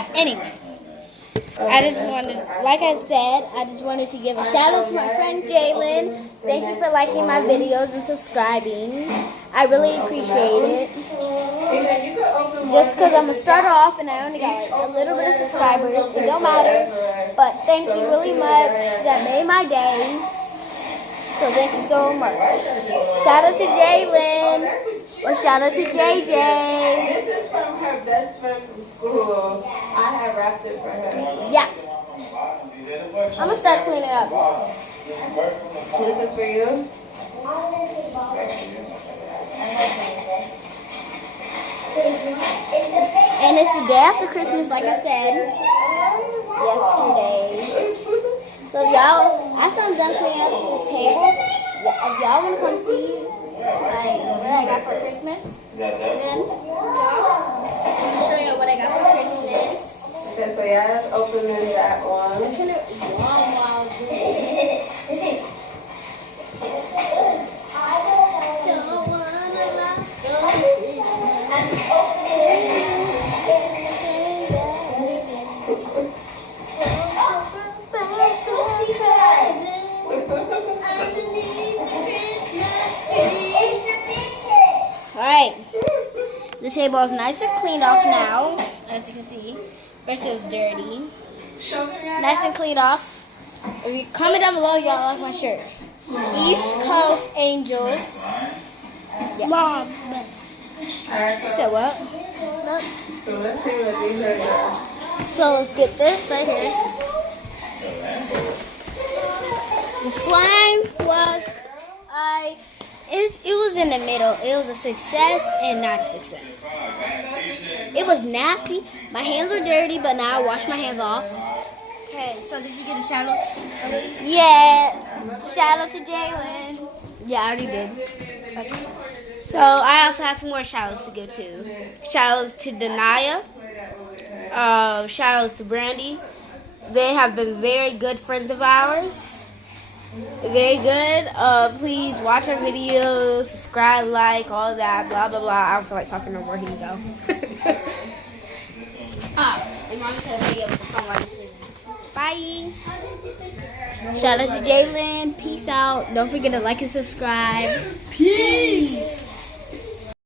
Yeah, anyway. I just wanted, like I said, I just wanted to give a shout out to my friend Jalen. Thank you for liking my videos and subscribing. I really appreciate it. Just because I'm going to start off and I only got like a little bit of subscribers. It don't matter. But thank you really much. That made my day. So thank you so much. Shout out to Jalen. Or shout out to JJ. This is from her best friend from school. I have wrapped it for her. Yeah. I'm going to start cleaning up. This is for you? And it's the day after Christmas, like I said yesterday. So if y'all, after I'm done cleaning up this table, if y'all want to come see like what I got for Christmas, then I'm going to show you what I got for Christmas. Okay, so yeah, let's open that one. I couldn't while I was doing it. Don't wanna lock your Alright, the table is nice and cleaned off now, as you can see. First it was dirty. Nice and cleaned off. If you comment down below, y'all like my shirt. East Coast Angels. Yeah. Mom, best. You said what? Look. So let's see what these are. So let's get this right here. The slime was, it was in the middle. It was a success and not a success. It was nasty. My hands were dirty, but now I washed my hands off. Okay, so did you get a shout out? Yeah. Shout out to Jalen. Yeah, I already did. Okay. So I also have some more shout outs to give to. Shout outs to Denaya. Shout outs to Brandy. They have been very good friends of ours. Very good. Please watch our videos, subscribe, like, all that, blah, blah, blah. I don't feel like talking no more. Here you go. And Mama said video was fun while you're sleeping. Bye. Shout out to Jalen. Peace out. Don't forget to like and subscribe. Peace.